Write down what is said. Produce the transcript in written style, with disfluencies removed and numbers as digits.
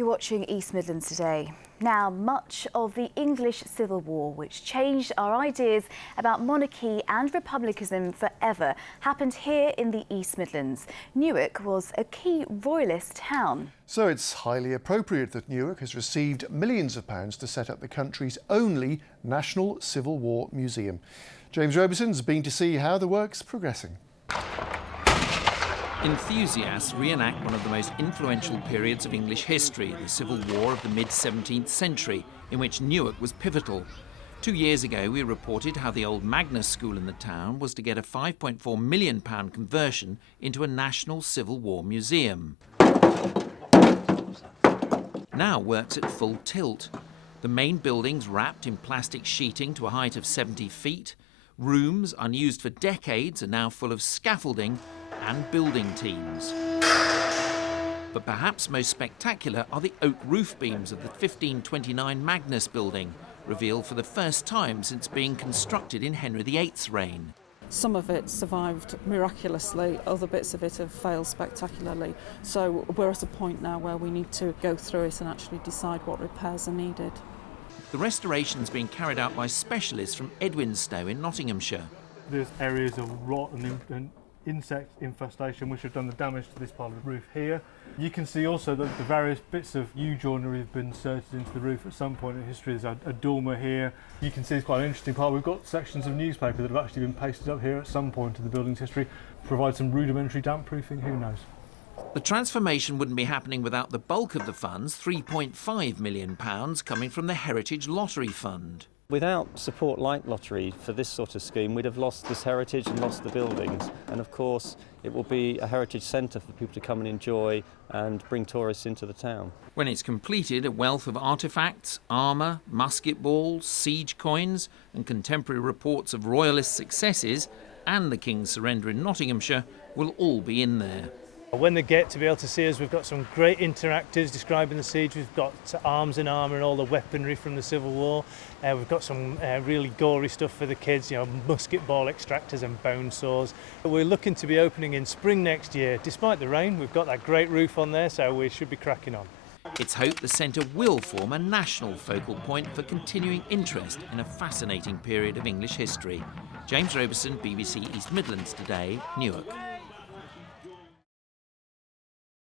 You're watching East Midlands Today. Now, much of the English Civil War, which changed our ideas about monarchy and republicanism forever, happened here in the East Midlands. Newark was a key royalist town. So it's highly appropriate that Newark has received millions of pounds to set up the country's only National Civil War Museum. James Robeson's been to see how the work's progressing. Enthusiasts reenact one of the most influential periods of English history, the Civil War of the mid-17th century, in which Newark was pivotal. 2 years ago, we reported how the Old Magnus School in the town was to get a £5.4 million conversion into a National Civil War Museum. Now work's at full tilt. The main building's wrapped in plastic sheeting to a height of 70 feet. Rooms, unused for decades, are now full of scaffolding and building teams. But perhaps most spectacular are the oak roof beams of the 1529 Magnus Building, revealed for the first time since being constructed in Henry VIII's reign. Some of it survived miraculously, other bits of it have failed spectacularly. So we're at a point now where we need to go through it and actually decide what repairs are needed. The restoration's being carried out by specialists from Edwinstowe in Nottinghamshire. There's areas of rot and insect infestation which have done the damage to this part of the roof here. You can see also that the various bits of U-joinery have been inserted into the roof at some point in history. There's a dormer here. You can see it's quite an interesting part. We've got sections of newspaper that have actually been pasted up here at some point in the building's history. Provide some rudimentary damp proofing, who knows. The transformation wouldn't be happening without the bulk of the funds, £3.5 million, coming from the Heritage Lottery Fund. Without support like lottery for this sort of scheme, we'd have lost this heritage and lost the buildings. And of course, it will be a heritage centre for people to come and enjoy and bring tourists into the town. When it's completed, a wealth of artefacts, armour, musket balls, siege coins and contemporary reports of royalist successes and the King's surrender in Nottinghamshire will all be in there. When they get to be able to see us, we've got some great interactives describing the siege. We've got arms and armour and all the weaponry from the Civil War. We've got some really gory stuff for the kids, musket ball extractors and bone saws. We're looking to be opening in spring next year. Despite the rain, we've got that great roof on there, so we should be cracking on. It's hoped the centre will form a national focal point for continuing interest in a fascinating period of English history. James Robeson, BBC East Midlands Today, Newark.